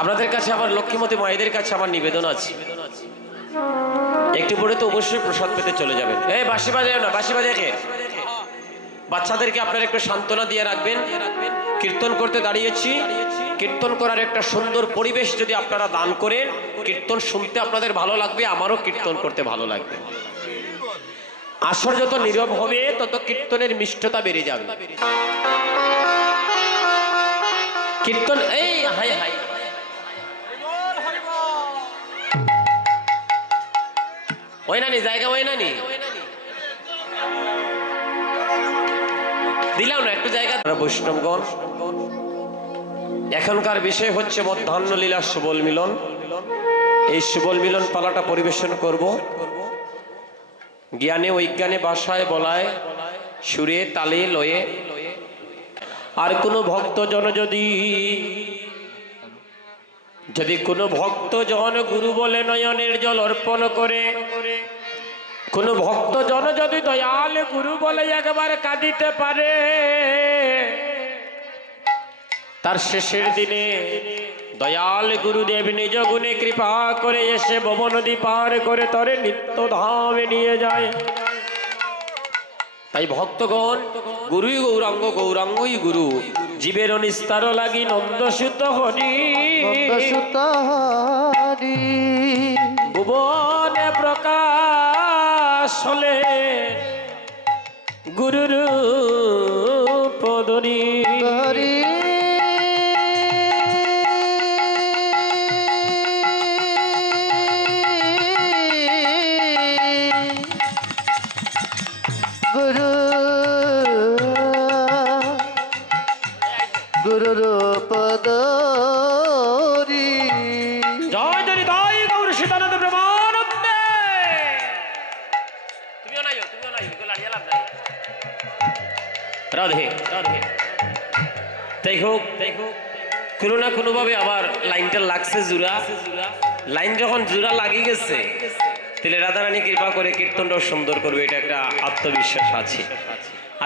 আপনাদের কাছে আমার লক্ষ্মীমতী মায়েদের কাছে আমার নিবেদন আছে, একটু পরে তো অবশ্যই প্রসাদ পেতে চলে যাবেন। এই বাঁশি বাজায় না, বাঁশি বাজায় কে? বাচ্চাদেরকে আপনারা একটু সান্ত্বনা দিয়ে রাখবেন। কীর্তন করতে দাঁড়িয়েছি, কীর্তন করার একটা সুন্দর পরিবেশ যদি আপনারা দান করেন, কীর্তন শুনতে আপনাদের ভালো লাগবে, আমারও কীর্তন করতে ভালো লাগবে। আসর যত নীরব হবে তত কীর্তনের মিষ্টতা বেড়ে যাবে। কীর্তন এই হাই হাই ওই নানি জায়গা, ওই নানি দিলাম না একটু জায়গা। বৈষ্ণবগণ, এখনকার বিষয় হচ্ছে মধ্যাহ্ন লীলা সুবল মিলন। এই সুবল মিলন পালাটা পরিবেশন করব জ্ঞানে ঐজ্ঞানে ভাষায় বলায় সুরে তালে লয়ে। আর কোনো ভক্তজন যদি কোনো ভক্তজন গুরু বলে নয়নের জল অর্পণ করে, কোনো ভক্তজন যদি দয়াল গুরু বলে একবার কাঁদিতে পারে, তার শেষের দিনে দয়াল গুরুদেব নিজ গুণে কৃপা করে এসে ভব নদী পার করে তরে নিত্য ধামে নিয়ে যায়। তাই ভক্তগণ, গুরুই গৌরাঙ্গ, গৌরাঙ্গই গুরু, জীবের নিস্তার লাগি নন্দসুত হরি, ভুবনে প্রকাশ হলে গুরুর পদরি। রাধে রাধে। তাই হোক, কোনো না কোনো ভাবে আবার লাইনটা লাগছে জোড়া। লাইন যখন জোড়া লাগিয়ে গেছে, তাহলে রাধারানী কৃপা করে কীর্তনটাও সুন্দর করবে, এটা একটা আত্মবিশ্বাস আছে।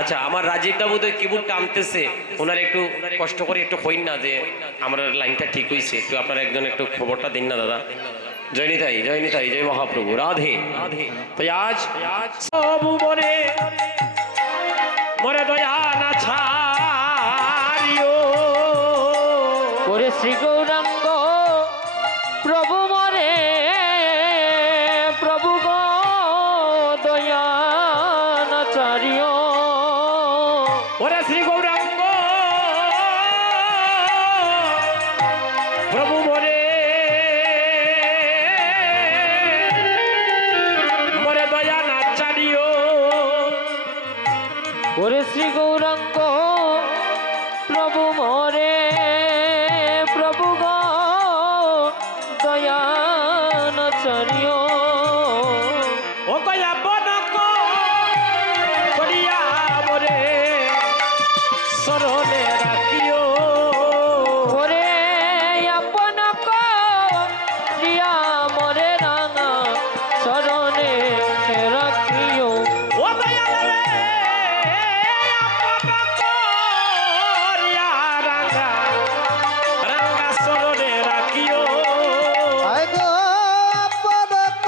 আচ্ছা, আমার রাজীব দা বোধহয় কিবোর্ড টানতেছে, ওনার একটু কষ্ট করে একটু কইন না যে আমার লাইনটা ঠিক হয়েছে, একটু আপনারা একজন একটু খবরটা দিন না দাদা। জয় নিতাই, জয় নিতাই, জয় মহাপ্রভু, রাধে রাধে। তো আজ সবু মরে মরে দয়া না ছাড়িও ওরে শ্রী গৌরাঙ্গ প্রভু মরে, প্রভু গো দয়া না ছাড়িও। ওরে শ্রী গৌরাঙ্গ প্রভু মরে মরে দয়া না ছাড়িও। ওরে শ্রী গৌরাঙ্গ প্রভু মরে, প্রভু গো দয়া না ছাড়িও। ও কয়া বনক করিয়া মরে শরণে রাখিও। ওরে আপনক দিয়া মরে রাঙা শরণে রাখিও। ও দয়াল রে আপনক করিয়া রাঙা রাঙা শরণে রাখিও। আয় গো আপনক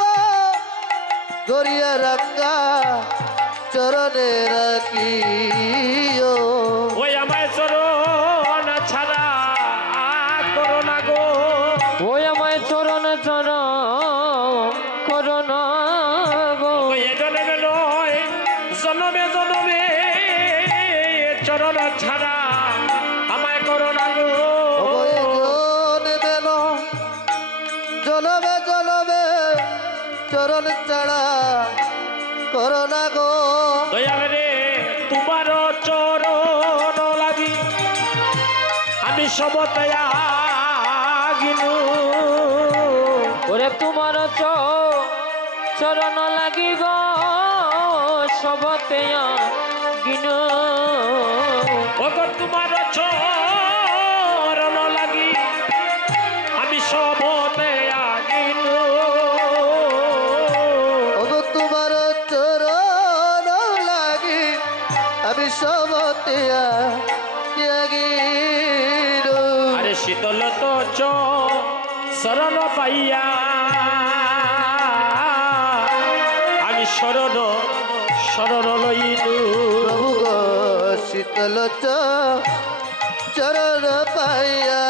গরিয়া রাঙ্গা চরণে রাখিও। ওই আমায় চরণ ছাড়া করো না গো, ওই আমায় চরণ চরণ করো না গো। ওই এ জনমে নয় জনমে জনমে চরণ ছাড়া আমায় করো না গো। জলবে জলবে চরণ ছাড়া করোনা গো। দয়াল রে তোমার চরণ লাগি আমি সবতে আগিনু। ওরে তোমার চরণ লাগি গো সবতে গিনু। ওগো তোমার চরণ লাগি আমি সবতে আগিনু। ওগো তোমার চরণ লাগি আমি সবতে আরে শীতল তো শরণ পাইয়া আমি শরণ শরণ লইনু প্রভু গো শীতল চরণ পাইয়া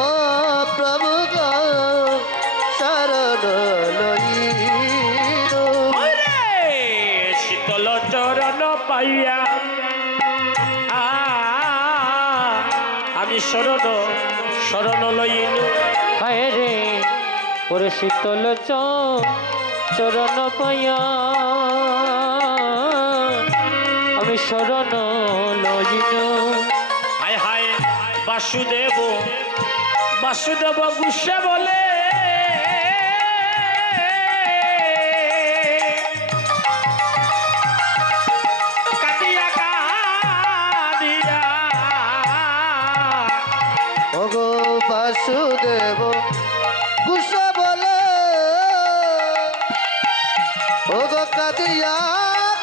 ও প্রভু গো শরণ লইনু ওরে শীতল চরণ পাইয়া আমি শরণ শরণ লইনু হায় রে ওরে শীতল চরণ পাইয়া আমি শরণ লইনু হায় হায় বাসুদেব বাসুদেব গুসে বলে কাটিয়া কাঁদিয়া ওগো বাসুদেব গুসা বলে ওগো কাদিয়া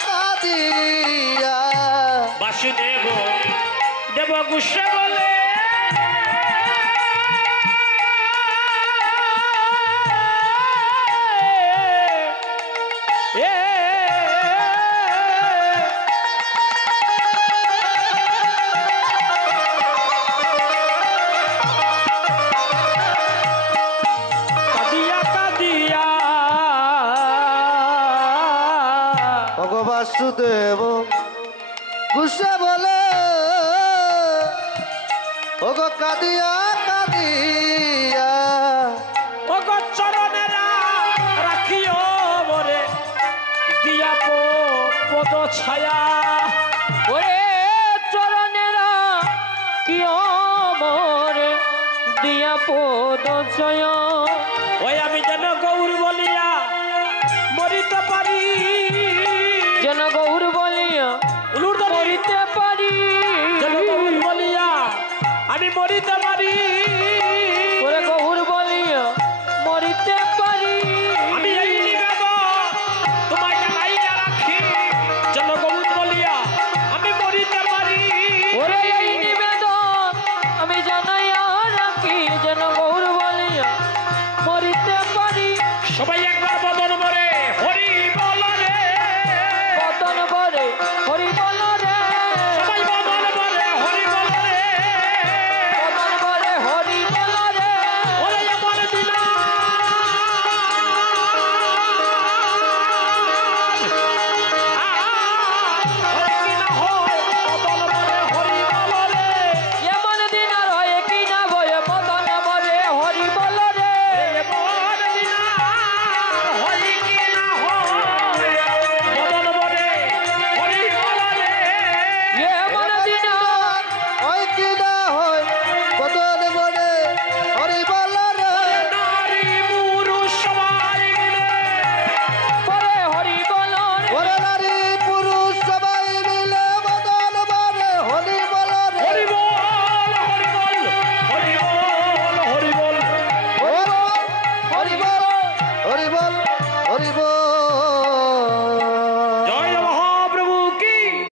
কাদিয়া বাসুদেব দেব গুসে বলে কাঁদিয়া কাঁদিয়া ওগো বাসুদেব গুসা বলে ওগো কাদিয়া কাদিয়া ওগো চরণেরা রাখিও মোরে দিয়া পদ ছায়া ওরে চরণেরা কি মরে দিয়া পদ জয় ওই আমি যেন গৌর বলিয়া মরিতে পারি যেন গৌর বলিয়া মরিতে পারি যেন গৌর বলিয়া আমি মরিতে পারি ওরে গৌর বলিয়া মরিতে পারি আমি এই নিবেদন তোমায় জানাইয়া রাখি যেন গৌর বলিয়া আমি মরিতে পারি ওরে এই নিবেদন আমি জানাইয়া রাখি যেন গৌর বলিয়া মরিতে পারি সবাই একবার বলো